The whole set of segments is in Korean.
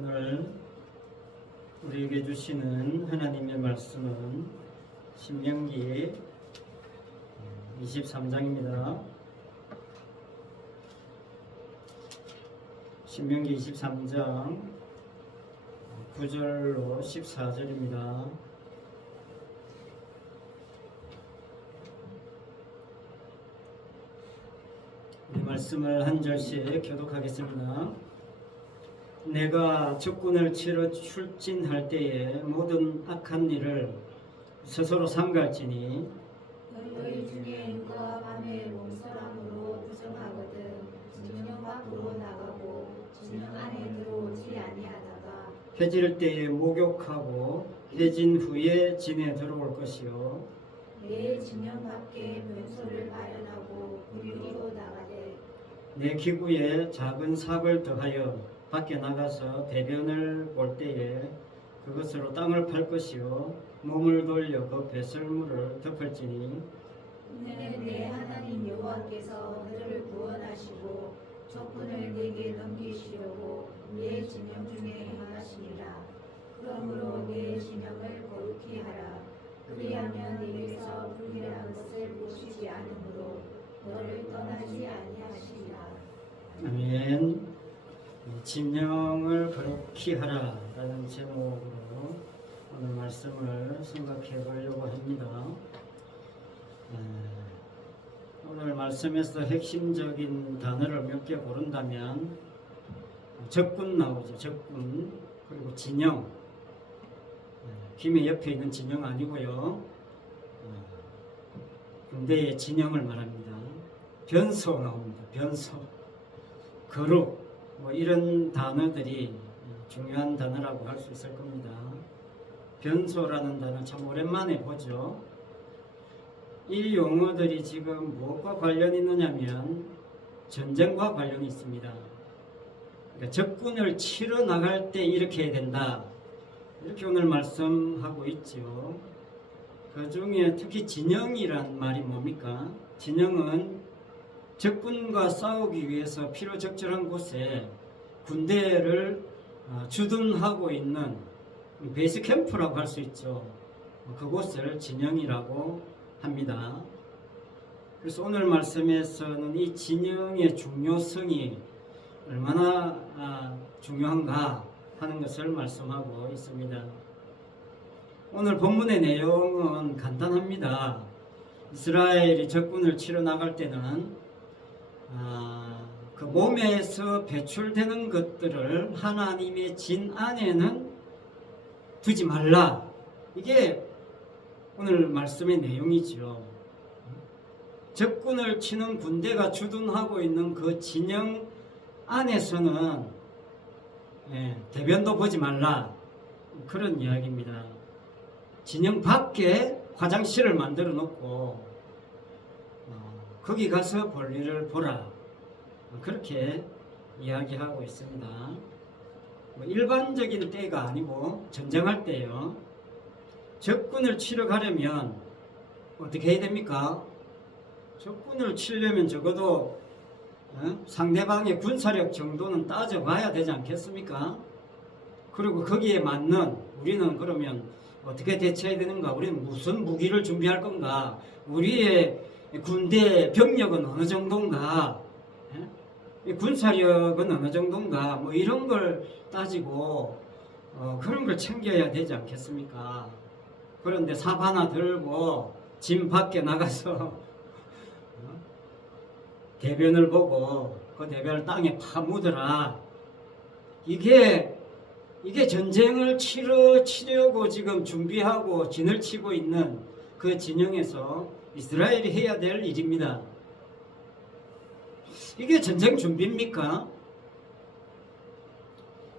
오늘 우리에게 주시는 하나님의 말씀은 신명기 23장입니다. 신명기 23장 9절로 14절입니다. 이 말씀을 한 절씩 교독하겠습니다. 내가 적군을 치러 출진할 때에 모든 악한 일을 스스로 삼갈지니 너희 중에 누가 밤에 몸서람으로 부정하거든 진영 밖으로 나가고 진영 안에 들어오지 아니하다가 해질 때에 목욕하고 해진 후에 진에 들어올 것이요 내 진영 밖에 변소를 마련하고 불리로 나가되 내 기구에 작은 삽을 더하여 밖에 나가서 대변을 볼 때에 그것으로 땅을 팔 것이요 몸을 돌려 그 배설물을 덮을지니 이는 내 하나님 여호와께서 너를 구원하시고 적군을 내게 넘기시려고 내 진영 중에 행하시니라. 그러므로 내 진영을 거룩히 하라. 그리하면 내게서 불길한 것을 보시지 않으므로 너를 떠나지 아니하시리라. 아멘. 진영을 거룩히 하라 라는 제목으로 오늘 말씀을 생각해 보려고 합니다. 오늘 말씀에서 핵심적인 단어를 몇 개 고른다면 적군 나오죠. 적군. 그리고 진영. 김의 옆에 있는 진영 아니고요. 군대의 진영을 말합니다. 변소 나옵니다. 변소. 거룩. 이런 단어들이 중요한 단어라고 할 수 있을 겁니다. 변소라는 단어 참 오랜만에 보죠. 이 용어들이 지금 무엇과 관련이 있느냐면 전쟁과 관련이 있습니다. 그러니까 적군을 치러 나갈 때 이렇게 해야 된다. 이렇게 오늘 말씀하고 있죠. 그 중에 특히 진영이란 말이 뭡니까? 진영은 적군과 싸우기 위해서 필요적절한 곳에 군대를 주둔하고 있는 베이스 캠프라고 할 수 있죠. 그곳을 진영이라고 합니다. 그래서 오늘 말씀에서는 이 진영의 중요성이 얼마나 중요한가 하는 것을 말씀하고 있습니다. 오늘 본문의 내용은 간단합니다. 이스라엘이 적군을 치러 나갈 때는 그 몸에서 배출되는 것들을 하나님의 진 안에는 두지 말라. 이게 오늘 말씀의 내용이죠. 적군을 치는 군대가 주둔하고 있는 그 진영 안에서는 대변도 보지 말라. 그런 이야기입니다. 진영 밖에 화장실을 만들어 놓고 거기 가서 볼일을 보라. 그렇게 이야기하고 있습니다. 일반적인 때가 아니고 전쟁할 때요. 적군을 치러 가려면 어떻게 해야 됩니까? 적군을 치려면 적어도 상대방의 군사력 정도는 따져봐야 되지 않겠습니까? 그리고 거기에 맞는 우리는 그러면 어떻게 대처해야 되는가? 우리는 무슨 무기를 준비할 건가? 우리의 군대 병력은 어느 정도인가? 군사력은 어느 정도인가? 이런 걸 따지고 그런 걸 챙겨야 되지 않겠습니까? 그런데 삽 하나 들고 진 밖에 나가서 대변을 보고 그 대변을 땅에 파묻으라. 이게 전쟁을 치려고 지금 준비하고 진을 치고 있는 그 진영에서 이스라엘이 해야 될 일입니다. 이게 전쟁 준비입니까?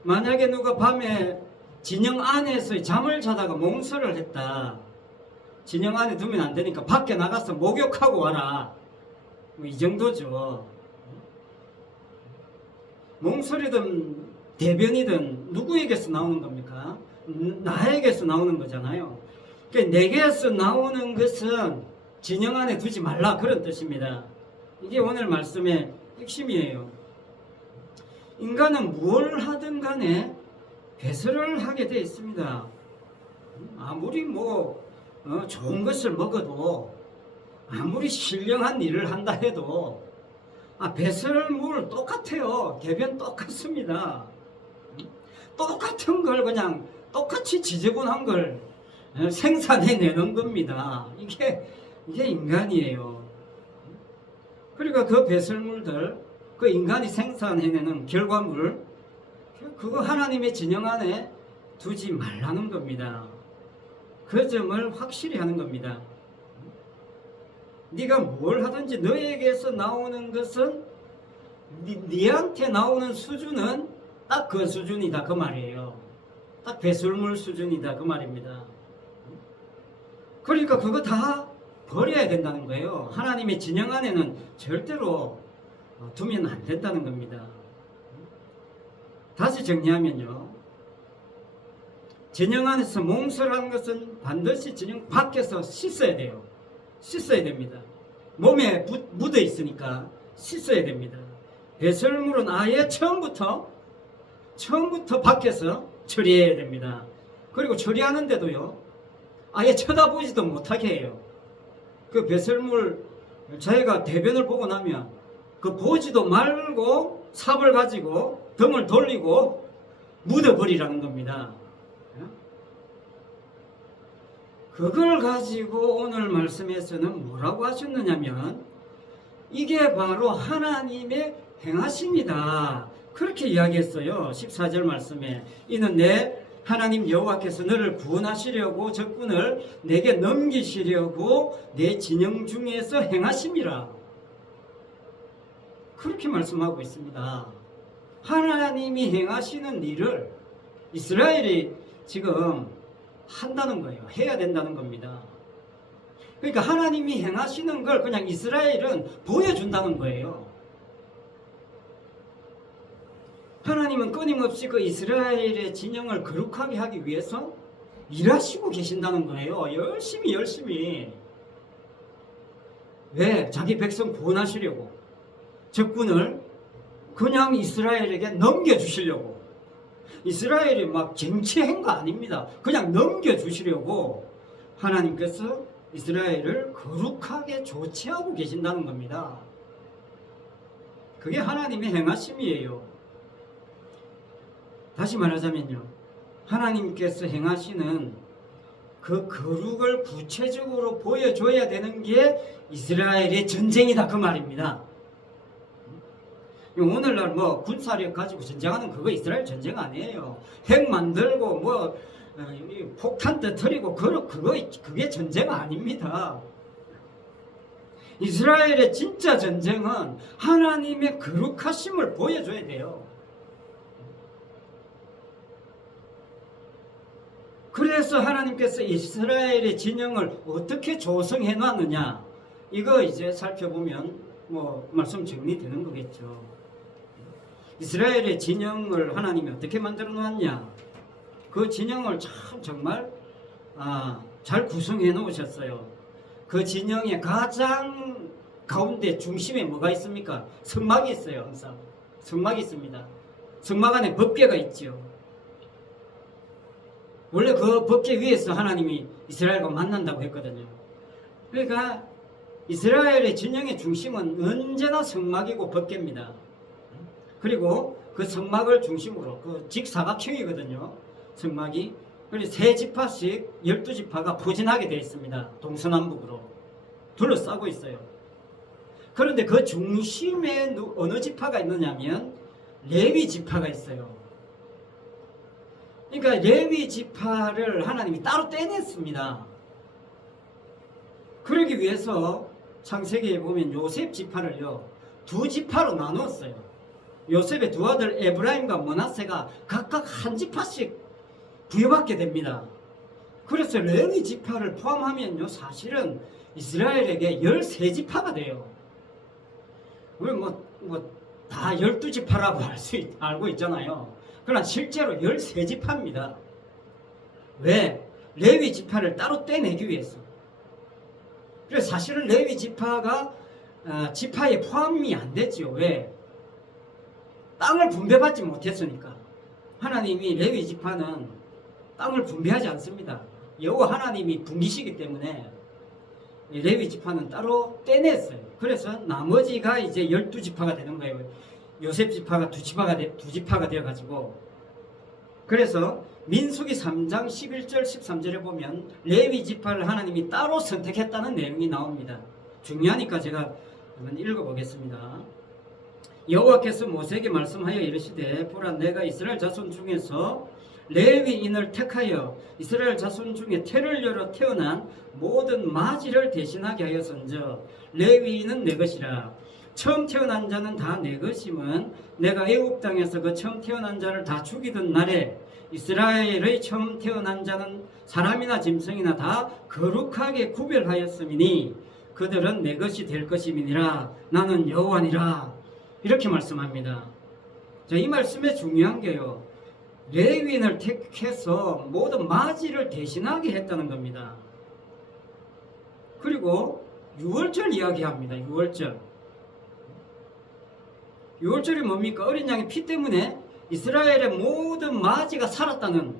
만약에 누가 밤에 진영 안에서 잠을 자다가 몽설을 했다. 진영 안에 두면 안 되니까 밖에 나가서 목욕하고 와라. 이 정도죠. 몽설이든 대변이든 누구에게서 나오는 겁니까? 나에게서 나오는 거잖아요. 그러니까 내게서 나오는 것은 진영 안에 두지 말라, 그런 뜻입니다. 이게 오늘 말씀의 핵심이에요. 인간은 뭘 하든 간에 배설을 하게 되어 있습니다. 아무리 좋은 것을 먹어도, 아무리 신령한 일을 한다 해도 배설물 똑같아요. 대변 똑같습니다. 똑같은 걸 그냥 똑같이 지저분한 걸 생산해내는 겁니다. 이게 인간이에요. 그러니까 그 배설물들, 그 인간이 생산해내는 결과물, 그거 하나님의 진영 안에 두지 말라는 겁니다. 그 점을 확실히 하는 겁니다. 네가 뭘 하든지 너에게서 나오는 것은 네한테 나오는 수준은 딱 그 수준이다 그 말이에요. 딱 배설물 수준이다 그 말입니다. 그러니까 그거 다 버려야 된다는 거예요. 하나님의 진영 안에는 절대로 두면 안 된다는 겁니다. 다시 정리하면요, 진영 안에서 몽설한 것은 반드시 진영 밖에서 씻어야 돼요. 씻어야 됩니다. 몸에 묻어 있으니까 씻어야 됩니다. 배설물은 아예 처음부터 밖에서 처리해야 됩니다. 그리고 처리하는데도요, 아예 쳐다보지도 못하게 해요. 그 배설물, 자기가 대변을 보고 나면 그 보지도 말고 삽을 가지고 등을 돌리고 묻어버리라는 겁니다. 그걸 가지고 오늘 말씀에서는 뭐라고 하셨느냐면, 이게 바로 하나님의 행하심이다, 그렇게 이야기했어요. 14절 말씀에 이는 내 하나님 여호와께서 너를 구원하시려고 적군을 내게 넘기시려고 내 진영 중에서 행하심이라, 그렇게 말씀하고 있습니다. 하나님이 행하시는 일을 이스라엘이 지금 한다는 거예요. 해야 된다는 겁니다. 그러니까 하나님이 행하시는 걸 그냥 이스라엘은 보여준다는 거예요. 하나님은 끊임없이 그 이스라엘의 진영을 거룩하게 하기 위해서 일하시고 계신다는 거예요. 열심히. 왜? 자기 백성 구원하시려고, 적군을 그냥 이스라엘에게 넘겨주시려고. 이스라엘이 막 쟁취한 거 아닙니다. 그냥 넘겨주시려고 하나님께서 이스라엘을 거룩하게 조치하고 계신다는 겁니다. 그게 하나님의 행하심이에요. 다시 말하자면요, 하나님께서 행하시는 그 거룩을 구체적으로 보여줘야 되는 게 이스라엘의 전쟁이다 그 말입니다. 오늘날 군사력 가지고 전쟁하는 그거 이스라엘 전쟁 아니에요. 핵 만들고 폭탄 터뜨리고 그게 전쟁 아닙니다. 이스라엘의 진짜 전쟁은 하나님의 거룩하심을 보여줘야 돼요. 그래서 하나님께서 이스라엘의 진영을 어떻게 조성해 놨느냐, 이거 이제 살펴보면 말씀 정리되는 거겠죠. 이스라엘의 진영을 하나님이 어떻게 만들어 놓았냐, 그 진영을 참 정말 잘 구성해 놓으셨어요. 그 진영의 가장 가운데 중심에 뭐가 있습니까? 성막이 있어요. 항상 성막이 있습니다. 성막 안에 법궤가 있죠. 원래 그 법궤 위에서 하나님이 이스라엘과 만난다고 했거든요. 그러니까 이스라엘의 진영의 중심은 언제나 성막이고 법궤입니다. 그리고 그 성막을 중심으로 그 직사각형이거든요. 성막이. 그래서 세 지파씩 12지파가 포진하게 되어 있습니다. 동서남북으로 둘러싸고 있어요. 그런데 그 중심에 어느 지파가 있느냐면 레위 지파가 있어요. 그러니까 레위 지파를 하나님이 따로 떼냈습니다. 그러기 위해서 창세기에 보면 요셉 지파를요, 두 지파로 나누었어요. 요셉의 두 아들 에브라임과 므낫세가 각각 한 지파씩 부여받게 됩니다. 그래서 레위 지파를 포함하면요, 사실은 이스라엘에게 13지파가 돼요. 우리 다 12지파라고 알고 있잖아요. 그러나 실제로 13지파입니다. 왜? 레위 지파를 따로 떼내기 위해서. 그래서 사실은 레위 지파가 지파에 포함이 안 되죠. 왜? 땅을 분배받지 못했으니까. 하나님이 레위 지파는 땅을 분배하지 않습니다. 여호와 하나님이 분기시기 때문에 이 레위 지파는 따로 떼냈어요. 그래서 나머지가 이제 12지파가 되는 거예요. 요셉 지파가 두 지파가 되어가지고. 그래서 민수기 3장 11절 13절에 보면 레위 지파를 하나님이 따로 선택했다는 내용이 나옵니다. 중요하니까 제가 한번 읽어보겠습니다. 여호와께서 모세에게 말씀하여 이르시되 보라 내가 이스라엘 자손 중에서 레위인을 택하여 이스라엘 자손 중에 태를 열어 태어난 모든 마지를 대신하게 하였은즉 레위인은 내 것이라. 처음 태어난 자는 다 내 것임은 내가 애굽 땅에서 그 처음 태어난 자를 다 죽이던 날에 이스라엘의 처음 태어난 자는 사람이나 짐승이나 다 거룩하게 구별하였음이니 그들은 내 것이 될 것임이니라. 나는 여호와니라. 이렇게 말씀합니다. 자, 이 말씀에 중요한 게요, 레위인을 택해서 모든 마지를 대신하게 했다는 겁니다. 그리고 유월절 이야기합니다. 유월절이 뭡니까? 어린 양의 피 때문에 이스라엘의 모든 마지가 살았다는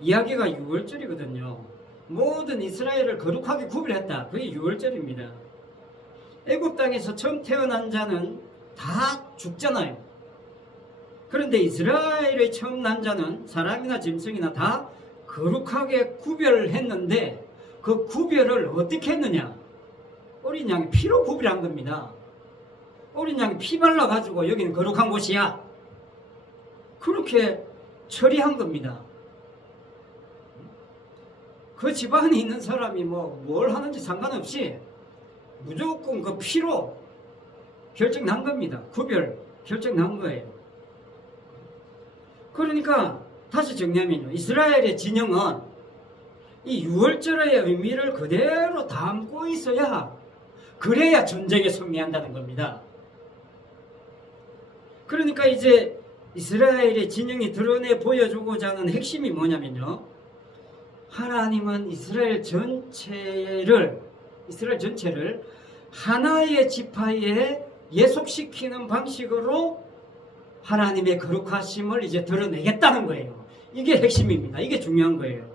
이야기가 유월절이거든요. 모든 이스라엘을 거룩하게 구별했다. 그게 유월절입니다. 애굽 땅에서 처음 태어난 자는 다 죽잖아요. 그런데 이스라엘의 처음 난 자는 사람이나 짐승이나 다 거룩하게 구별했는데 그 구별을 어떻게 했느냐? 어린 양의 피로 구별한 겁니다. 어린 양이 피 발라가지고 여기는 거룩한 곳이야. 그렇게 처리한 겁니다. 그 집안에 있는 사람이 뭘 하는지 상관없이 무조건 그 피로 결정 난 겁니다. 구별 결정 난 거예요. 그러니까 다시 정리하면요, 이스라엘의 진영은 이 유월절의 의미를 그대로 담고 있어야 그래야 전쟁에 승리한다는 겁니다. 그러니까 이제 이스라엘의 진영이 드러내 보여주고자 하는 핵심이 뭐냐면요, 하나님은 이스라엘 전체를 하나의 지파에 예속시키는 방식으로 하나님의 거룩하심을 이제 드러내겠다는 거예요. 이게 핵심입니다. 이게 중요한 거예요.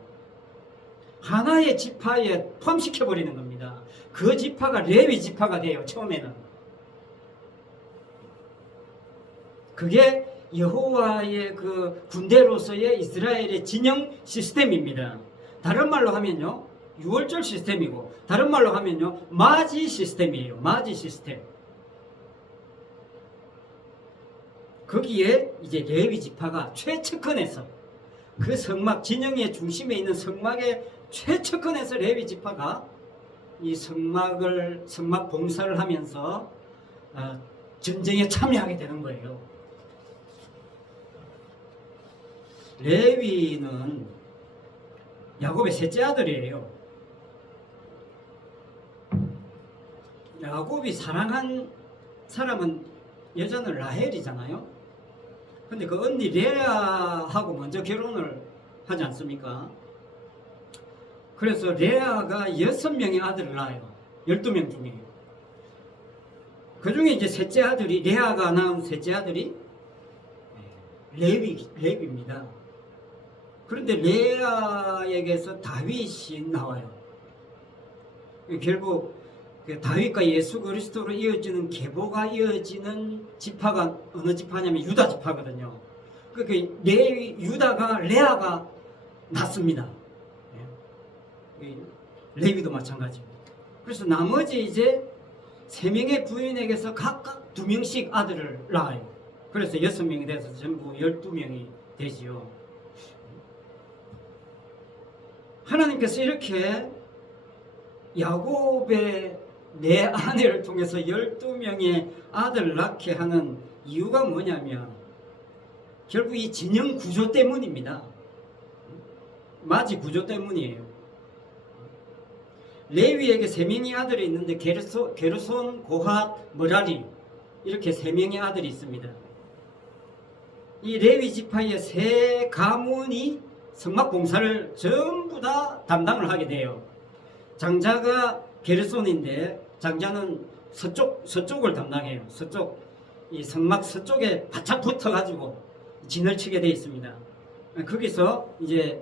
하나의 지파에 포함시켜버리는 겁니다. 그 지파가 레위 지파가 돼요. 처음에는. 그게 여호와의 그 군대로서의 이스라엘의 진영 시스템입니다. 다른 말로 하면요, 유월절 시스템이고, 다른 말로 하면요, 마지 시스템이에요. 마지 시스템. 거기에 이제 레위 지파가 최측근에서 그 성막 진영의 중심에 있는 성막의 최측근에서 레위 지파가 이 성막 봉사를 하면서 전쟁에 참여하게 되는 거예요. 레위는 야곱의 셋째 아들이에요. 야곱이 사랑한 사람은 여자는 라헬이잖아요. 근데 그 언니 레아하고 먼저 결혼을 하지 않습니까? 그래서 레아가 6명의 아들을 낳아요. 12명 중에. 그 중에 이제 셋째 아들이, 레아가 낳은 셋째 아들이 레위입니다. 그런데 레아에게서 다윗이 나와요. 결국 다윗과 예수 그리스도로 이어지는 계보가 이어지는 지파가 어느 지파냐면 유다 지파거든요. 그러니까 유다가 레아가 낳습니다. 레위도 마찬가지입니다. 그래서 나머지 이제 3명의 부인에게서 각각 2명씩 아들을 낳아요. 그래서 6명이 돼서 전부 12명이 되지요. 하나님께서 이렇게 야곱의 내 아내를 통해서 12명의 아들을 낳게 하는 이유가 뭐냐면 결국 이 진영 구조 때문입니다. 마지 구조 때문이에요. 레위에게 3명의 아들이 있는데 게르손, 고핫, 머라리 이렇게 3명의 아들이 있습니다. 이 레위 지파의 3가문이 성막 봉사를 전부 다 담당을 하게 돼요. 장자가 게르손인데 장자는 서쪽을 담당해요. 이 성막 서쪽에 바짝 붙어가지고 진을 치게 되어 있습니다. 거기서 이제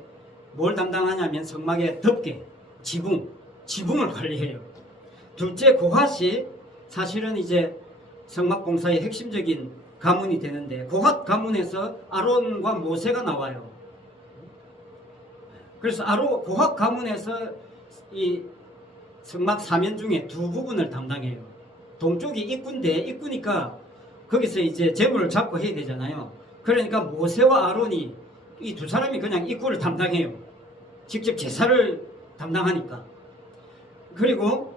뭘 담당하냐면 성막의 덮개, 지붕을 관리해요. 둘째 고핫이 사실은 이제 성막 공사의 핵심적인 가문이 되는데, 고핫 가문에서 아론과 모세가 나와요. 그래서 고핫 가문에서 이 성막 사면 중에 두 부분을 담당해요. 동쪽이 입구인데, 입구니까 거기서 이제 제물을 잡고 해야 되잖아요. 그러니까 모세와 아론이 이 두 사람이 그냥 입구를 담당해요. 직접 제사를 담당하니까. 그리고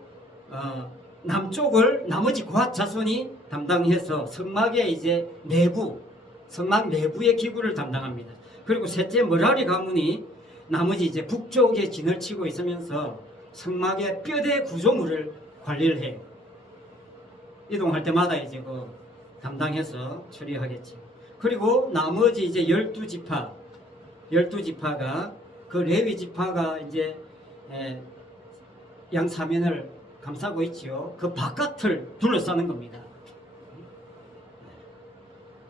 남쪽을 나머지 고핫 자손이 담당해서 성막의 이제 성막 내부의 기구를 담당합니다. 그리고 셋째 머라리 가문이 나머지 이제 북쪽에 진을 치고 있으면서 성막의 뼈대 구조물을 관리를 해요. 이동할 때마다 이제 그 담당해서 처리하겠죠. 그리고 나머지 이제 12지파가 그 레위 지파가 이제 양사면을 감싸고 있지요. 그 바깥을 둘러싸는 겁니다.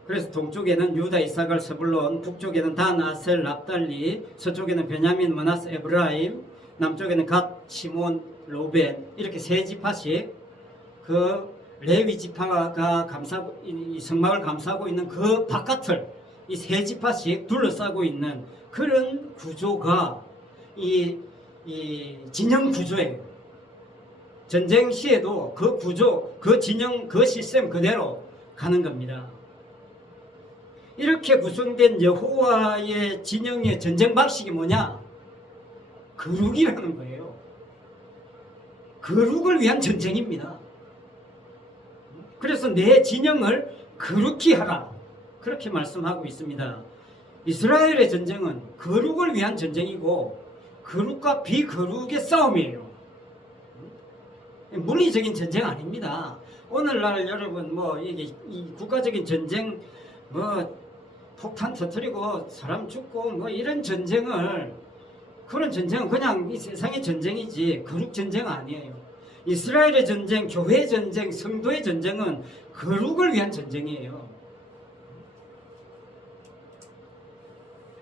그래서 동쪽에는 유다, 이사갈, 스불론, 북쪽에는 단, 아셀, 납달리, 서쪽에는 베냐민, 므낫세, 에브라임, 남쪽에는 갓, 시몬, 로벤, 이렇게 세 지파씩 그 레위 지파가 이 성막을 감싸고 있는 그 바깥을 이 세 지파씩 둘러싸고 있는 그런 구조가 이 진영 구조예요. 전쟁 시에도 그 구조, 그 진영, 그 시스템 그대로 가는 겁니다. 이렇게 구성된 여호와의 진영의 전쟁 방식이 뭐냐? 거룩이라는 거예요. 거룩을 위한 전쟁입니다. 그래서 내 진영을 거룩히 하라, 그렇게 말씀하고 있습니다. 이스라엘의 전쟁은 거룩을 위한 전쟁이고 거룩과 비거룩의 싸움이에요. 물리적인 전쟁 아닙니다. 오늘날 여러분 이게 이 국가적인 전쟁 폭탄 터뜨리고 사람 죽고 이런 전쟁을, 그런 전쟁은 그냥 이 세상의 전쟁이지 거룩 전쟁 아니에요. 이스라엘의 전쟁, 교회의 전쟁, 성도의 전쟁은 거룩을 위한 전쟁이에요.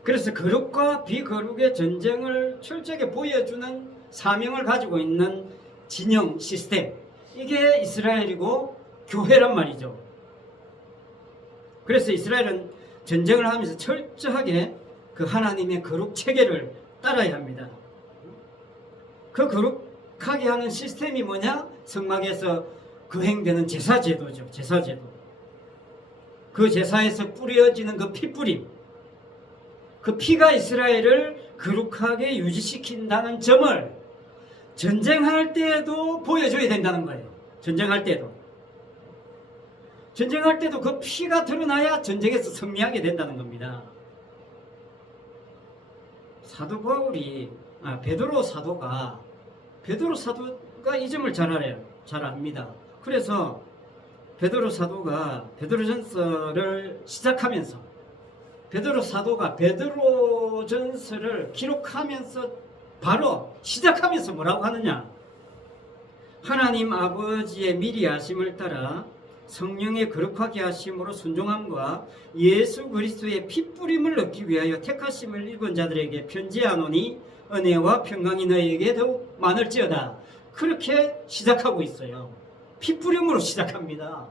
그래서 거룩과 비거룩의 전쟁을 철저하게 보여주는 사명을 가지고 있는 진영 시스템, 이게 이스라엘이고 교회란 말이죠. 그래서 이스라엘은 전쟁을 하면서 철저하게 그 하나님의 거룩 체계를 따라야 합니다. 그 거룩하게 하는 시스템이 뭐냐? 성막에서 거행되는 제사제도죠. 제사제도. 그 제사에서 뿌려지는 그 피뿌림, 그 피가 이스라엘을 거룩하게 유지시킨다는 점을 전쟁할 때에도 보여줘야 된다는 거예요. 전쟁할 때도 그 피가 드러나야 전쟁에서 승리하게 된다는 겁니다. 사도 바울이 베드로 사도가 이 점을 잘 알아요. 잘 압니다. 그래서 베드로 사도가 베드로전서를 시작하면서 베드로 사도가 베드로전서를 기록하면서 바로 시작하면서 뭐라고 하느냐? 하나님 아버지의 미리 아심을 따라 성령의 거룩하게 하심으로 순종함과 예수 그리스도의 피뿌림을 얻기 위하여 택하심을 입은 자들에게 편지하노니 은혜와 평강이 너에게 더욱 많을지어다. 그렇게 시작하고 있어요. 피뿌림으로 시작합니다.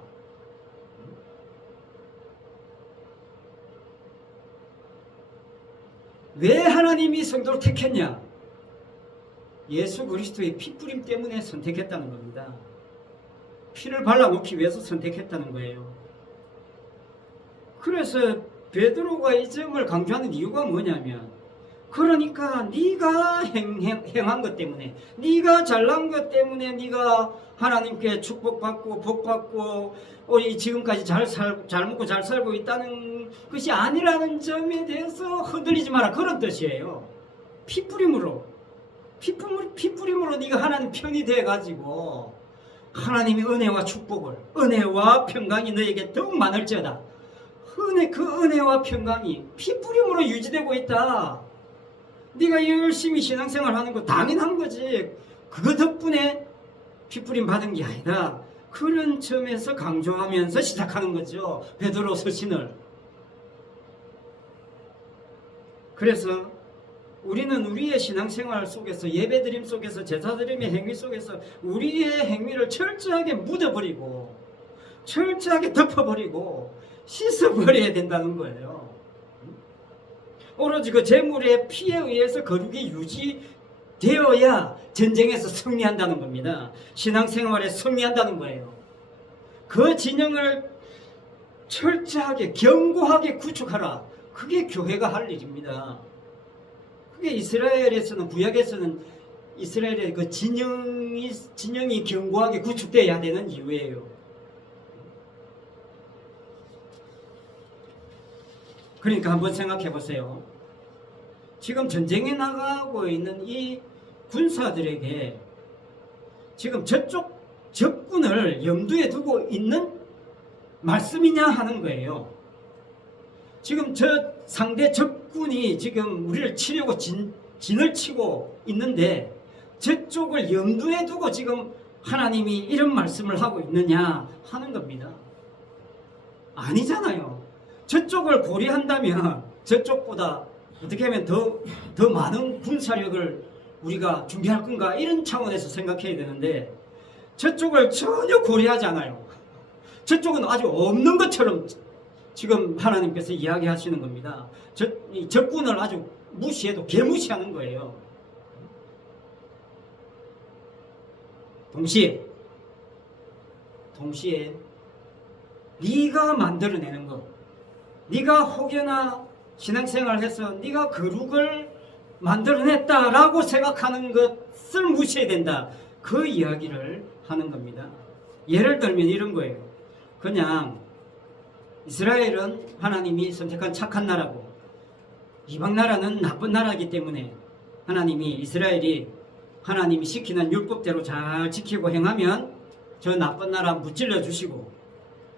왜 하나님이 성도를 택했냐? 예수 그리스도의 피뿌림 때문에 선택했다는 겁니다. 피를 발라놓기 위해서 선택했다는 거예요. 그래서 베드로가 이 점을 강조하는 이유가 뭐냐면, 그러니까 네가 행한 것 때문에, 네가 잘난 것 때문에 네가 하나님께 축복받고 복받고 지금까지 잘 먹고 잘 살고 있다는 것이 아니라는 점에 대해서 흔들리지 마라, 그런 뜻이에요. 피뿌림으로 네가 하나님 편이 돼가지고 하나님의 은혜와 축복을, 은혜와 평강이 너에게 더욱 많을지어다. 그 은혜와 평강이 피뿌림으로 유지되고 있다. 네가 열심히 신앙생활 하는 거 당연한 거지. 그거 덕분에 피뿌림 받은 게 아니다. 그런 점에서 강조하면서 시작하는 거죠. 베드로 서신을. 그래서 우리는 우리의 신앙생활 속에서, 예배드림 속에서, 제사드림의 행위 속에서 우리의 행위를 철저하게 묻어버리고 철저하게 덮어버리고 씻어버려야 된다는 거예요. 오로지 그 제물의 피에 의해서 거룩이 유지되어야 전쟁에서 승리한다는 겁니다. 신앙생활에 승리한다는 거예요. 그 진영을 철저하게 견고하게 구축하라. 그게 교회가 할 일입니다. 그게 이스라엘에서는, 구약에서는 이스라엘의 그 진영이 견고하게 구축되어야 되는 이유예요. 그러니까 한번 생각해 보세요. 지금 전쟁에 나가고 있는 이 군사들에게 지금 저쪽 적군을 염두에 두고 있는 말씀이냐 하는 거예요. 지금 저 상대 적군이 지금 우리를 치려고 진을 치고 있는데 저쪽을 염두에 두고 지금 하나님이 이런 말씀을 하고 있느냐 하는 겁니다. 아니잖아요. 저쪽을 고려한다면 저쪽보다 어떻게 하면 더 많은 군사력을 우리가 준비할 건가, 이런 차원에서 생각해야 되는데 저쪽을 전혀 고려하지 않아요. 저쪽은 아주 없는 것처럼 지금 하나님께서 이야기하시는 겁니다. 이 적군을 아주 무시해도 개무시하는 거예요. 동시에 네가 만들어내는 것, 네가 혹여나 신앙생활을 해서 네가 거룩을 만들어냈다라고 생각하는 것을 무시해야 된다. 그 이야기를 하는 겁니다. 예를 들면 이런 거예요. 그냥 이스라엘은 하나님이 선택한 착한 나라고 이방 나라는 나쁜 나라이기 때문에 하나님이 이스라엘이 하나님이 시키는 율법대로 잘 지키고 행하면 저 나쁜 나라 무찔러 주시고,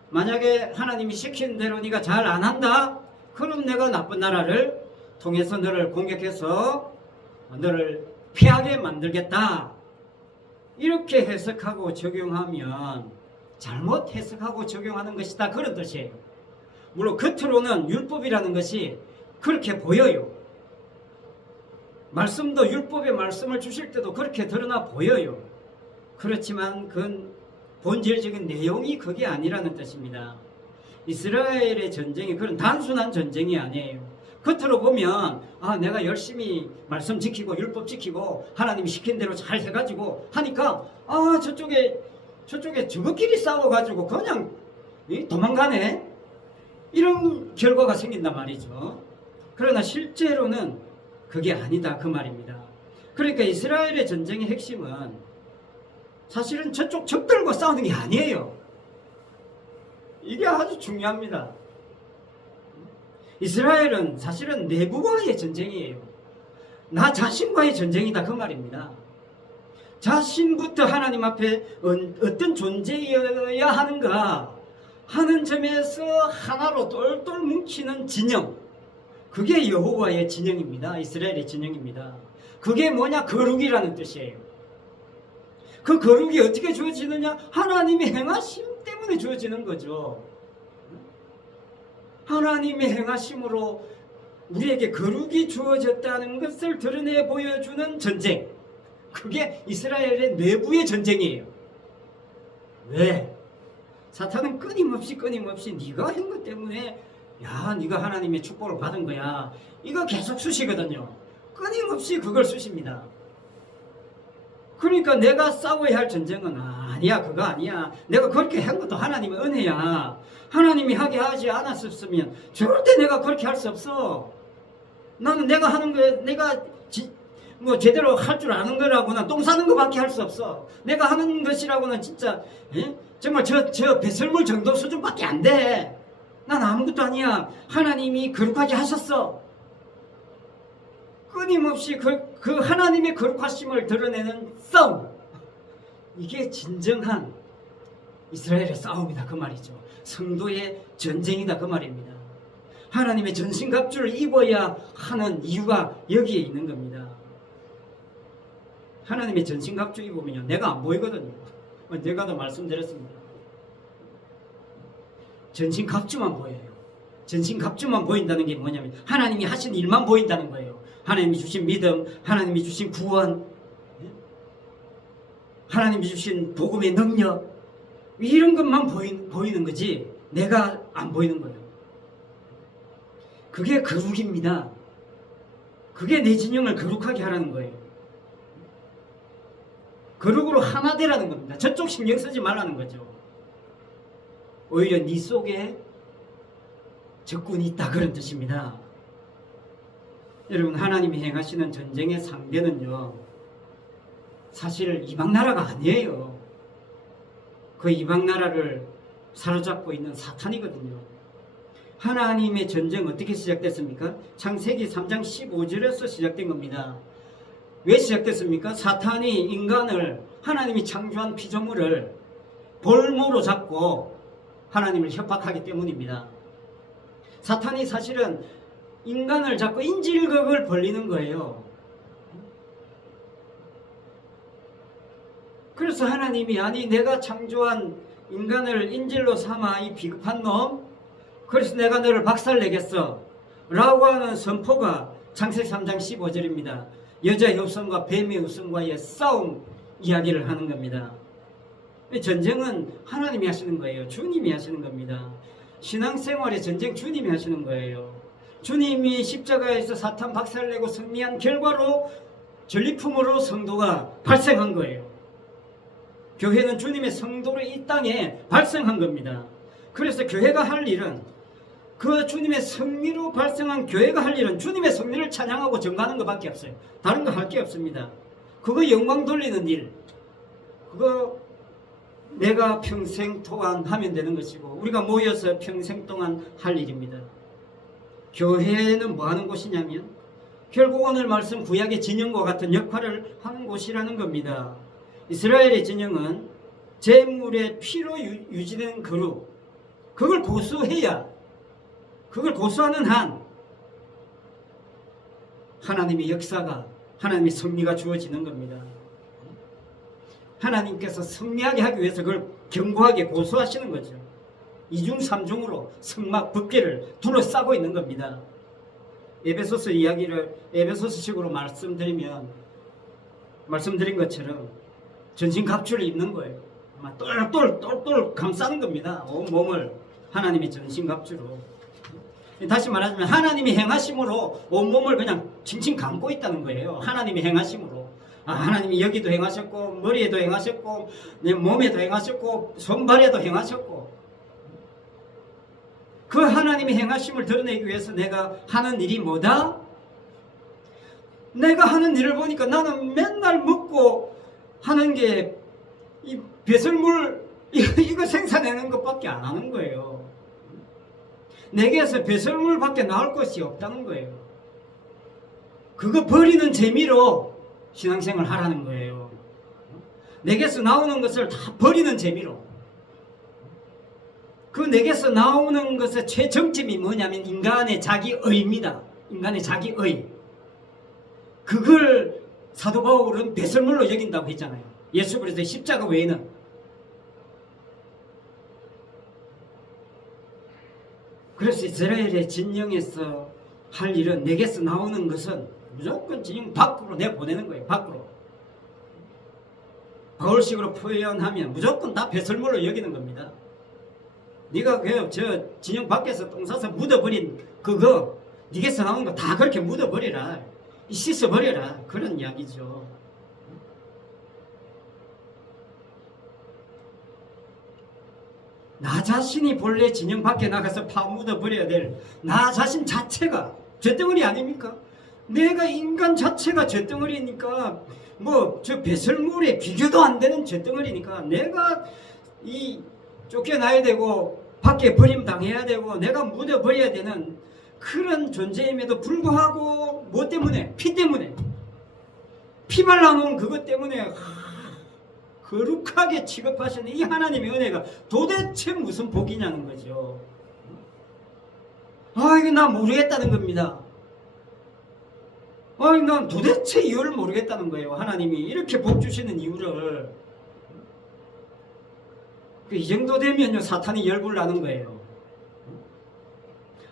만약에 하나님이 시키는 대로 네가 잘 안 한다? 그럼 내가 나쁜 나라를 통해서 너를 공격해서 너를 피하게 만들겠다. 이렇게 해석하고 적용하면 잘못 해석하고 적용하는 것이다, 그런 뜻이에요. 물론 겉으로는 율법이라는 것이 그렇게 보여요. 말씀도 율법의 말씀을 주실 때도 그렇게 드러나 보여요. 그렇지만 그건 본질적인 내용이 그게 아니라는 뜻입니다. 이스라엘의 전쟁이 그런 단순한 전쟁이 아니에요. 겉으로 보면 내가 열심히 말씀 지키고 율법 지키고 하나님이 시킨 대로 잘 해가지고 하니까 저쪽에 저거끼리 싸워가지고 그냥 도망가네, 이런 결과가 생긴단 말이죠. 그러나 실제로는 그게 아니다, 그 말입니다. 그러니까 이스라엘의 전쟁의 핵심은 사실은 저쪽 적들과 싸우는 게 아니에요. 이게 아주 중요합니다. 이스라엘은 사실은 내부와의 전쟁이에요. 나 자신과의 전쟁이다, 그 말입니다. 자신부터 하나님 앞에 어떤 존재여야 하는가 하는 점에서 하나로 똘똘 뭉치는 진영, 그게 여호와의 진영입니다. 이스라엘의 진영입니다. 그게 뭐냐? 거룩이라는 뜻이에요. 그 거룩이 어떻게 주어지느냐? 하나님의 행하심 때문에 주어지는 거죠. 하나님의 행하심으로 우리에게 거룩이 주어졌다는 것을 드러내 보여주는 전쟁, 그게 이스라엘의 내부의 전쟁이에요. 왜? 사탄은 끊임없이 네가 한 것 때문에 네가 하나님의 축복을 받은 거야, 이거 계속 쑤시거든요. 끊임없이 그걸 쑤십니다. 그러니까 내가 싸워야 할 전쟁은 아니야, 그거 아니야. 내가 그렇게 한 것도 하나님의 은혜야. 하나님이 하게 하지 않았으면 절대 내가 그렇게 할 수 없어. 나는 내가 하는 거에 내가 제대로 할 줄 아는 거라고는 똥 싸는 거밖에 할 수 없어. 내가 하는 것이라고는 진짜 정말 저 배설물 정도 수준밖에 안 돼. 난 아무것도 아니야. 하나님이 거룩하게 하셨어. 끊임없이 그 하나님의 거룩하심을 드러내는 싸움, 이게 진정한 이스라엘의 싸움이다, 그 말이죠. 성도의 전쟁이다, 그 말입니다. 하나님의 전신갑주를 입어야 하는 이유가 여기에 있는 겁니다. 하나님의 전신갑주 입으면요, 내가 안 보이거든요. 내가 더 말씀드렸습니다. 전신갑주만 보여요. 전신갑주만 보인다는 게 뭐냐면 하나님이 하신 일만 보인다는 거예요. 하나님이 주신 믿음, 하나님이 주신 구원, 하나님이 주신 복음의 능력, 이런 것만 보이는 거지 내가 안 보이는 거예요. 그게 거룩입니다. 그게 내 진영을 거룩하게 하라는 거예요. 거룩으로 하나 되라는 겁니다. 저쪽 신경 쓰지 말라는 거죠. 오히려 네 속에 적군이 있다, 그런 뜻입니다. 여러분, 하나님이 행하시는 전쟁의 상대는요, 사실 이방 나라가 아니에요. 그 이방 나라를 사로잡고 있는 사탄이거든요. 하나님의 전쟁 어떻게 시작됐습니까? 창세기 3장 15절에서 시작된 겁니다. 왜 시작됐습니까? 사탄이 인간을, 하나님이 창조한 피조물을 볼모로 잡고 하나님을 협박하기 때문입니다. 사탄이 사실은 인간을 잡고 인질극을 벌리는 거예요. 그래서 하나님이, 아니 내가 창조한 인간을 인질로 삼아 이 비겁한 놈, 그래서 내가 너를 박살내겠어 라고 하는 선포가 창세기 3장 15절입니다. 여자의 후손과 뱀의 후손과의 싸움 이야기를 하는 겁니다. 전쟁은 하나님이 하시는 거예요. 주님이 하시는 겁니다. 신앙생활의 전쟁 주님이 하시는 거예요. 주님이 십자가에서 사탄 박살내고 승리한 결과로 전리품으로 성도가 발생한 거예요. 교회는 주님의 성도를 이 땅에 발생한 겁니다. 그래서 교회가 할 일은, 그 주님의 승리로 발생한 교회가 할 일은 주님의 승리를 찬양하고 전가하는 것밖에 없어요. 다른 거 할 게 없습니다. 그거 영광 돌리는 일, 그거 내가 평생 동안 하면 되는 것이고, 우리가 모여서 평생 동안 할 일입니다. 교회는 뭐 하는 곳이냐면 결국 오늘 말씀 구약의 진영과 같은 역할을 하는 곳이라는 겁니다. 이스라엘의 진영은 제물의 피로 유지된 거룩, 그걸 고수해야, 그걸 고수하는 한 하나님의 역사가, 하나님의 승리가 주어지는 겁니다. 하나님께서 승리하게 하기 위해서 그걸 견고하게 고수하시는 거죠. 이중 삼중으로 성막 법궤를 둘러싸고 있는 겁니다. 에베소서 이야기를 에베소서식으로 말씀드린 것처럼 전신갑주를 입는 거예요. 아마 똘똘 감싸는 겁니다. 온 몸을 하나님의 전신갑주로. 다시 말하자면 하나님이 행하심으로 온 몸을 그냥 칭칭 감고 있다는 거예요. 하나님이 행하심으로. 하나님이 여기도 행하셨고, 머리에도 행하셨고, 내 몸에도 행하셨고, 손발에도 행하셨고, 그 하나님의 행하심을 드러내기 위해서 내가 하는 일이 뭐다? 내가 하는 일을 보니까 나는 맨날 먹고 하는 게 이 배설물 이거 생산하는 것밖에 안 하는 거예요. 내게서 배설물밖에 나올 것이 없다는 거예요. 그거 버리는 재미로 신앙생활 하라는 거예요. 내게서 나오는 것을 다 버리는 재미로. 그 내게서 나오는 것의 최정점이 뭐냐면 인간의 자기의입니다. 인간의 자기의. 그걸 사도 바울은 배설물로 여긴다고 했잖아요. 예수 그리스도의 십자가 외에는. 그래서 이스라엘의 진영에서 할 일은, 내게서 나오는 것은 무조건 진영 밖으로 내보내는 거예요. 밖으로. 바울식으로 표현하면 무조건 다 배설물로 여기는 겁니다. 네가 저 진영 밖에서 똥 싸서 묻어버린 그거, 네게서 나오는 거 다 그렇게 묻어버리라, 씻어버려라, 그런 이야기죠. 나 자신이 본래 진영 밖에 나가서 파묻어버려야 될 나 자신 자체가 쇳덩어리 아닙니까? 내가 인간 자체가 쇳덩어리니까, 뭐 저 배설물에 비교도 안 되는 쇳덩어리니까 내가 이 쫓겨나야 되고 밖에 버림당해야 되고 내가 묻어버려야 되는 그런 존재임에도 불구하고, 뭐 때문에? 피 때문에, 피 발라놓은 그것 때문에 거룩하게 취급하시는 이 하나님의 은혜가 도대체 무슨 복이냐는 거죠. 이거 나 모르겠다는 겁니다. 난 도대체 이유를 모르겠다는 거예요. 하나님이 이렇게 복 주시는 이유를. 이 정도 되면요, 사탄이 열불 나는 거예요.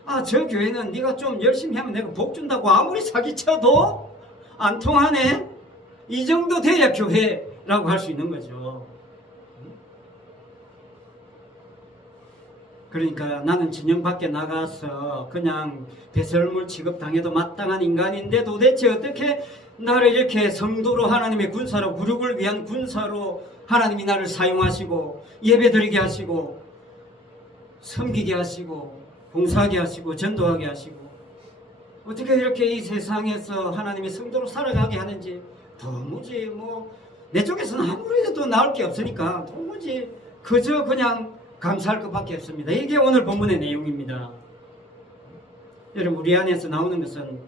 아, 저 교회는 네가 좀 열심히 하면 내가 복 준다고 아무리 사기쳐도 안 통하네. 이 정도 돼야 교회라고 할 수 있는 거죠. 그러니까 나는 진영 밖에 나가서 그냥 배설물 취급당해도 마땅한 인간인데 도대체 어떻게 나를 이렇게 성도로 하나님의 군사로, 그룹을 위한 군사로 하나님이 나를 사용하시고 예배드리게 하시고 섬기게 하시고 봉사하게 하시고 전도하게 하시고 어떻게 이렇게 이 세상에서 하나님의 성도로 살아가게 하는지 도무지 내 쪽에서는 아무래도 나올 게 없으니까 도무지 그저 그냥 감사할 것밖에 없습니다. 이게 오늘 본문의 내용입니다. 여러분, 우리 안에서 나오는 것은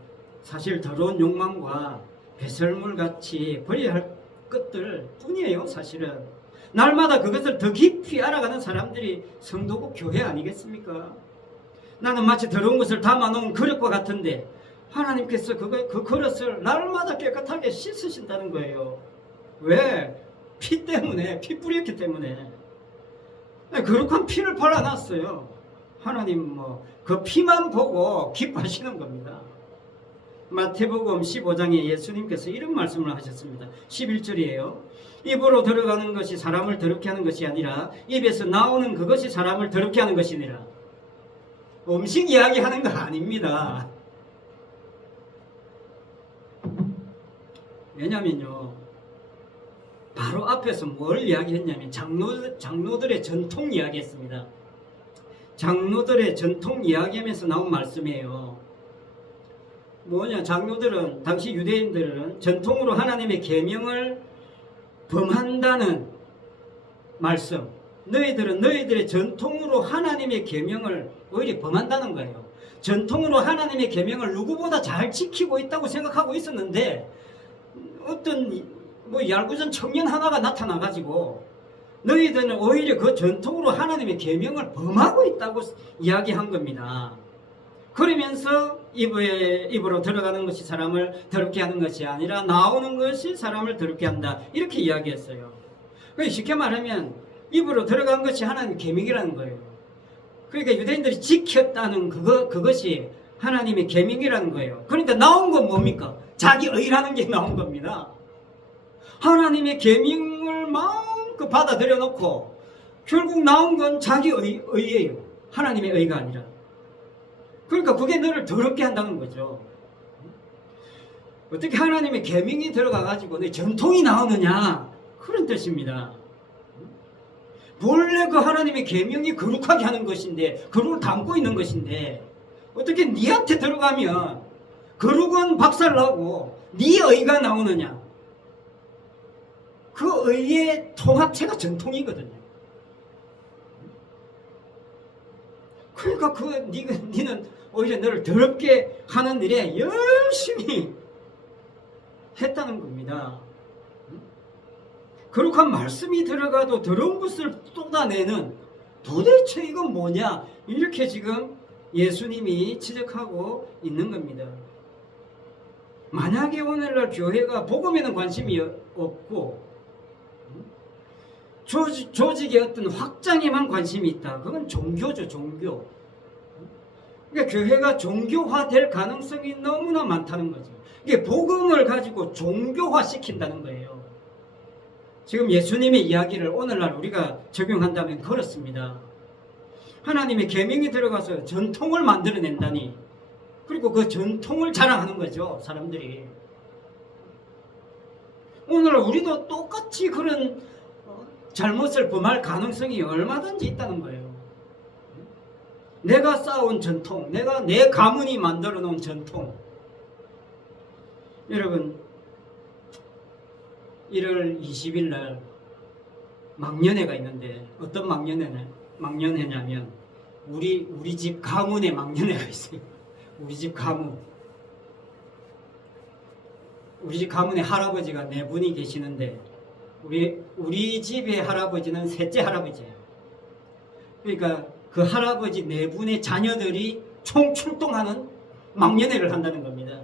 사실 더러운 욕망과 배설물같이 버려야 할 것들 뿐이에요. 사실은 날마다 그것을 더 깊이 알아가는 사람들이 성도고 교회 아니겠습니까? 나는 마치 더러운 것을 담아놓은 그릇과 같은데 하나님께서 그 그릇을 날마다 깨끗하게 씻으신다는 거예요. 왜? 피 때문에, 피 뿌렸기 때문에. 거룩한 피를 발라놨어요. 하나님 그 피만 보고 기뻐하시는 겁니다. 마태복음 15장에 예수님께서 이런 말씀을 하셨습니다. 11절이에요. 입으로 들어가는 것이 사람을 더럽게 하는 것이 아니라 입에서 나오는 그것이 사람을 더럽게 하는 것이니라. 음식 이야기하는 거 아닙니다. 왜냐면요, 바로 앞에서 뭘 이야기했냐면 장로들의 전통 이야기했습니다. 장로들의 전통 이야기하면서 나온 말씀이에요. 뭐냐, 장로들은, 당시 유대인들은 전통으로 하나님의 계명을 범한다는 말씀, 너희들은 너희들의 전통으로 하나님의 계명을 오히려 범한다는 거예요. 전통으로 하나님의 계명을 누구보다 잘 지키고 있다고 생각하고 있었는데 어떤 얄궂은 청년 하나가 나타나가지고 너희들은 오히려 그 전통으로 하나님의 계명을 범하고 있다고 이야기한 겁니다. 그러면서 입으로 들어가는 것이 사람을 더럽게 하는 것이 아니라 나오는 것이 사람을 더럽게 한다, 이렇게 이야기했어요. 쉽게 말하면 입으로 들어간 것이 하나님의 계명이라는 거예요. 그러니까 유대인들이 지켰다는 그것이 하나님의 계명이라는 거예요. 그러니까 나온 건 뭡니까? 자기 의라는 게 나온 겁니다. 하나님의 계명을 마음껏 받아들여 놓고 결국 나온 건 자기 의예요. 하나님의 의가 아니라. 그러니까 그게 너를 더럽게 한다는 거죠. 어떻게 하나님의 계명이 들어가가지고 내 전통이 나오느냐, 그런 뜻입니다. 본래 그 하나님의 계명이 거룩하게 하는 것인데, 거룩을 담고 있는 것인데 어떻게 니한테 들어가면 거룩은 박살나고 니 의가 나오느냐. 그 의의 통합체가 전통이거든요. 그러니까 니는 오히려 너를 더럽게 하는 일에 열심히 했다는 겁니다. 거룩한 말씀이 들어가도 더러운 것을 쏟아내는, 도대체 이건 뭐냐, 이렇게 지금 예수님이 지적하고 있는 겁니다. 만약에 오늘날 교회가 복음에는 관심이 없고 조직의 어떤 확장에만 관심이 있다, 그건 종교죠, 종교. 그러니까 교회가 종교화될 가능성이 너무나 많다는 거죠. 이게 복음을 가지고 종교화 시킨다는 거예요. 지금 예수님의 이야기를 오늘날 우리가 적용한다면 그렇습니다. 하나님의 계명이 들어가서 전통을 만들어낸다니, 그리고 그 전통을 자랑하는 거죠, 사람들이. 오늘 우리도 똑같이 그런 잘못을 범할 가능성이 얼마든지 있다는 거예요. 내가 쌓아온 전통, 내가 내 가문이 만들어 놓은 전통. 여러분, 1월 20일 날 망년회가 있는데, 어떤 망년회냐면 우리 집 가문의 망년회가 있어요. 우리 집 가문. 우리 집 가문에 할아버지가 4분이 계시는데 우리 집의 할아버지는 셋째 할아버지예요. 그러니까 그 할아버지 4분의 자녀들이 총 출동하는 망년회를 한다는 겁니다.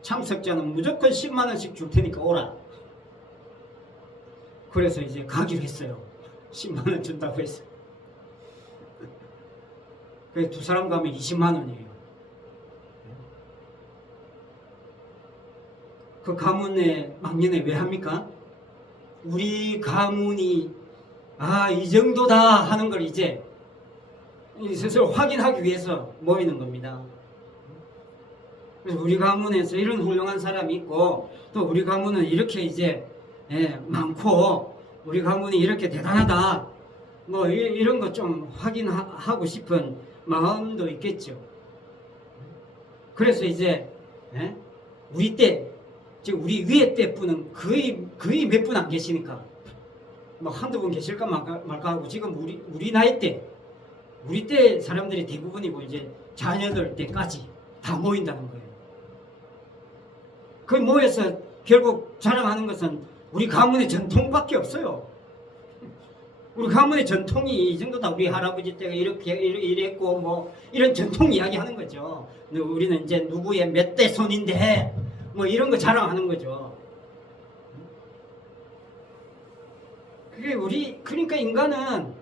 참석자는 무조건 10만 원씩 줄 테니까 오라. 그래서 이제 가기로 했어요. 10만 원 준다고 했어요. 그 두 사람 가면 20만 원이에요. 그 가문의 막년회 왜 합니까? 우리 가문이 이 정도다 하는 걸 이제 스스로 확인하기 위해서 모이는 겁니다. 그래서 우리 가문에서 이런 훌륭한 사람이 있고 또 우리 가문은 이렇게 이제 많고 우리 가문이 이렇게 대단하다 뭐 이런 거 좀 확인하고 싶은 마음도 있겠죠. 그래서 이제 우리 때 지금 우리 위에 때분은 거의 몇 분 안 계시니까 뭐 한두 분 계실까 말까 하고 지금 우리 나이 때 우리 때 사람들이 대부분이고 이제 자녀들 때까지 다 모인다는 거예요. 그 모여서 결국 자랑하는 것은 우리 가문의 전통밖에 없어요. 우리 가문의 전통이 이 정도다. 우리 할아버지 때가 이렇게 이랬고 뭐 이런 전통 이야기 하는 거죠. 우리는 이제 누구의 몇 대 손인데 뭐 이런 거 자랑하는 거죠. 그러니까 인간은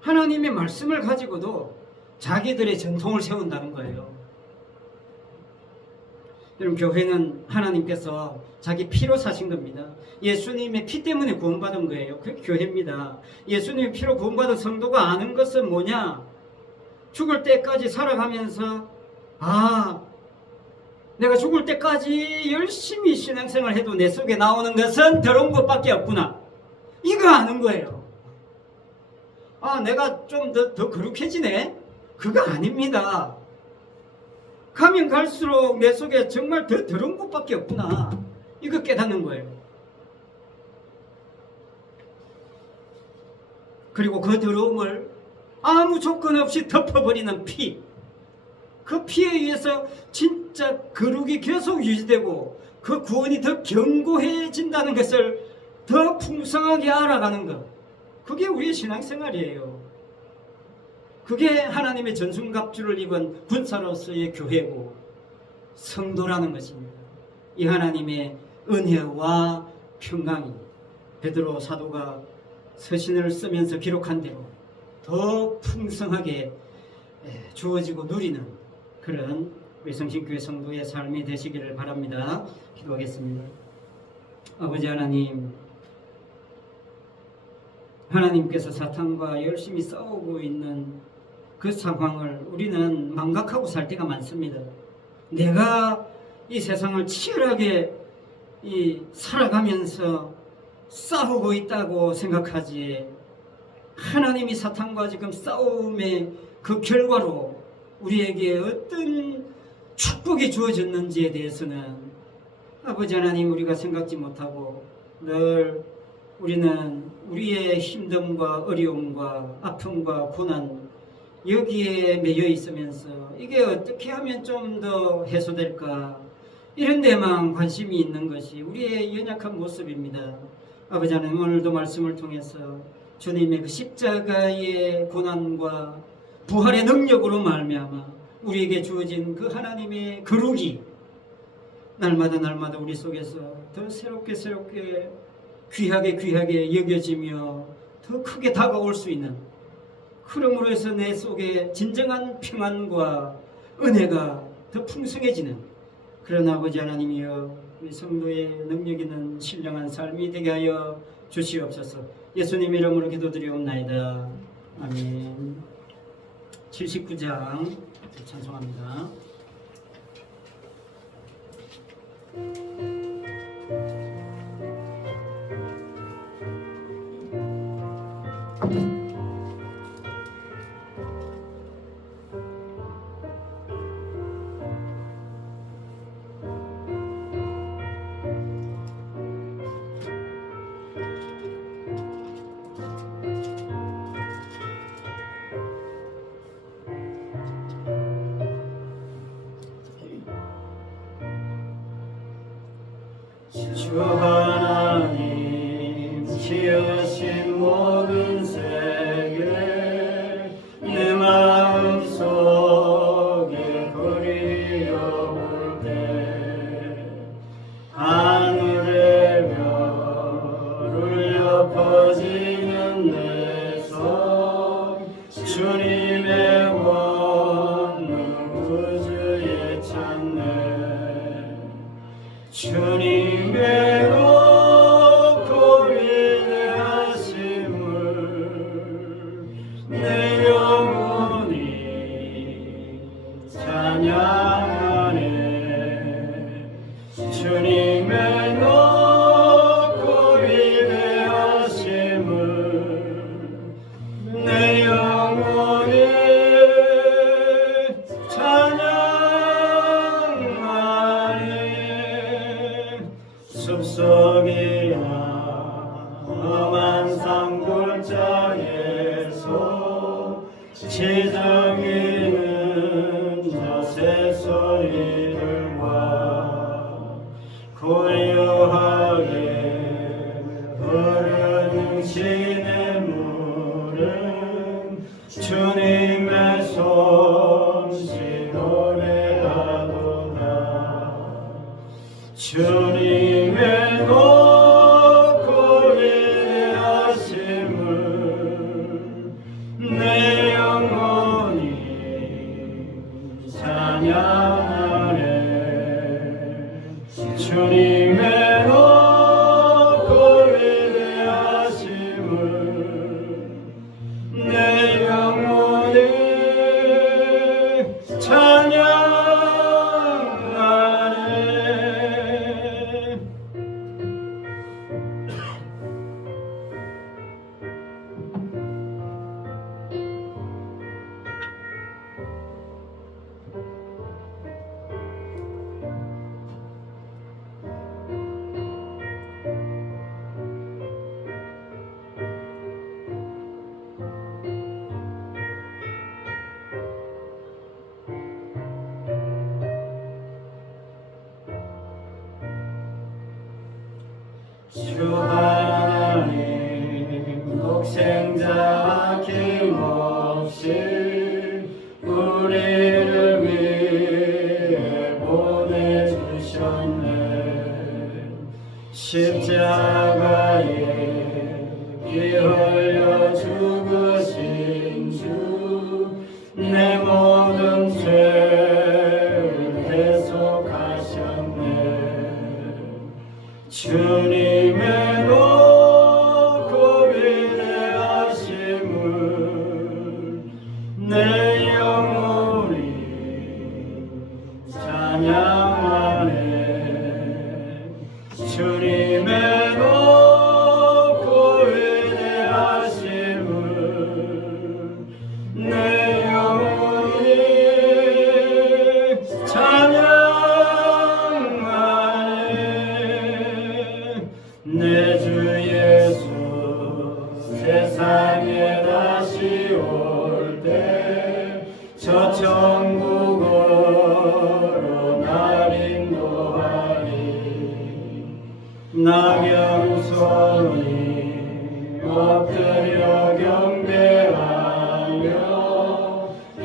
하나님의 말씀을 가지고도 자기들의 전통을 세운다는 거예요. 여러분, 교회는 하나님께서 자기 피로 사신 겁니다. 예수님의 피 때문에 구원받은 거예요. 그게 교회입니다. 예수님의 피로 구원받은 성도가 아는 것은 뭐냐? 죽을 때까지 살아가면서 내가 죽을 때까지 열심히 신앙생활 해도 내 속에 나오는 것은 더러운 것밖에 없구나. 이거 아는 거예요. 내가 좀 더 거룩해지네? 그거 아닙니다. 가면 갈수록 내 속에 정말 더 더러운 것밖에 없구나. 이거 깨닫는 거예요. 그리고 그 더러움을 아무 조건 없이 덮어버리는 피. 그 피에 의해서 진짜 거룩이 계속 유지되고 그 구원이 더 견고해진다는 것을 더 풍성하게 알아가는 것. 그게 우리의 신앙생활이에요. 그게 하나님의 전순갑주를 입은 군사로서의 교회고 성도라는 것입니다. 이 하나님의 은혜와 평강이 베드로 사도가 서신을 쓰면서 기록한 대로 더 풍성하게 주어지고 누리는 그런 우리 성신교회 성도의 삶이 되시기를 바랍니다. 기도하겠습니다. 아버지 하나님, 하나님께서 사탄과 열심히 싸우고 있는 그 상황을 우리는 망각하고 살 때가 많습니다. 내가 이 세상을 치열하게 살아가면서 싸우고 있다고 생각하지, 하나님이 사탄과 지금 싸움의 그 결과로 우리에게 어떤 축복이 주어졌는지에 대해서는 아버지 하나님 우리가 생각지 못하고 늘 우리는 우리의 힘듦과 어려움과 아픔과 고난 여기에 매여 있으면서 이게 어떻게 하면 좀 더 해소될까 이런 데만 관심이 있는 것이 우리의 연약한 모습입니다. 아버지 하나님, 오늘도 말씀을 통해서 주님의 그 십자가의 고난과 부활의 능력으로 말미암아 우리에게 주어진 그 하나님의 거룩이 날마다 우리 속에서 더 새롭게 귀하게 여겨지며 더 크게 다가올 수 있는, 그러므로 해서 내 속에 진정한 평안과 은혜가 더 풍성해지는 그런 아버지 하나님이여, 우리 성도의 능력 있는 신령한 삶이 되게 하여 주시옵소서. 예수님 이름으로 기도드리옵나이다. 아멘. 79장 찬송합니다. 주 하나님 지으신 모든 세계 내 마음속에 그리워올 때 하늘의 별 울려 퍼지는 내 손 주님의 주님의 높고 위대하심을 내 영혼이 찬양하네. 주님의 높고 위대하심을 내 영혼이 찬양하네. 숲속이나 험한 산골짜기에서 지저귀는 저 새소리들과 고요하게 흐르는 시냇물은 주님의 솜씨 노래하도다. 주님의 높고 위대하심을 내 영혼이 찬양하네. 주님의 높고 위대하심을 내 영혼이 찬양하네. 주 하나님 독생자 아낌없이 우리를 위해 보내주셨네. 십자가에 피 흘려 죽으신 주 내 모든 죄를 대속하셨네. 주님의 높고 위대하심을 내 영혼이 찬양하네. 주님의 높고 위대하심을 내 영혼이 찬양하네. 내 주 예수 세상에 다시 올 때 저 천국으로 날 인도하리. 나경손이 엎드려 경배하며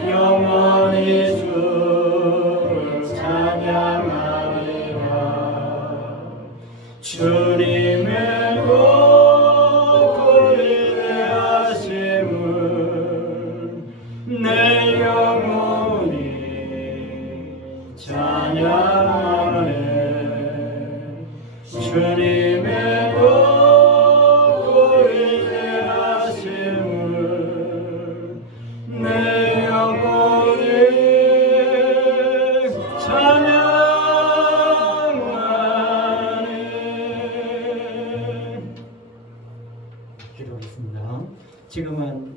영원히 주를 찬양하리라. 주님의 높고 위대하심을 내 영혼이 찬양하네. 주님의 높고 위대하심을 내 영혼이 찬양하네. 기도하겠습니다. 지금은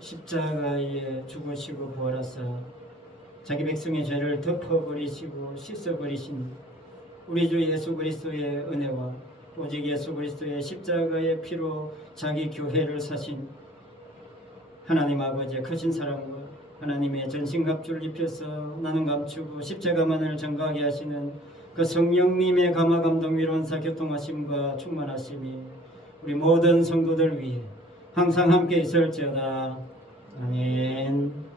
십자가에 죽으시고 부활하사 자기 백성의 죄를 덮어버리시고 씻어버리신 우리 주 예수 그리스도의 은혜와 오직 예수 그리스도의 십자가의 피로 자기 교회를 사신 하나님 아버지의 크신 사랑과 하나님의 전신갑주를 입혀서 나는 감추고 십자가만을 전가하게 하시는 그 성령님의 감화 감동 위로원사 교통하심과 충만하심이 우리 모든 성도들 위해 항상 함께 있을지어다. 아멘.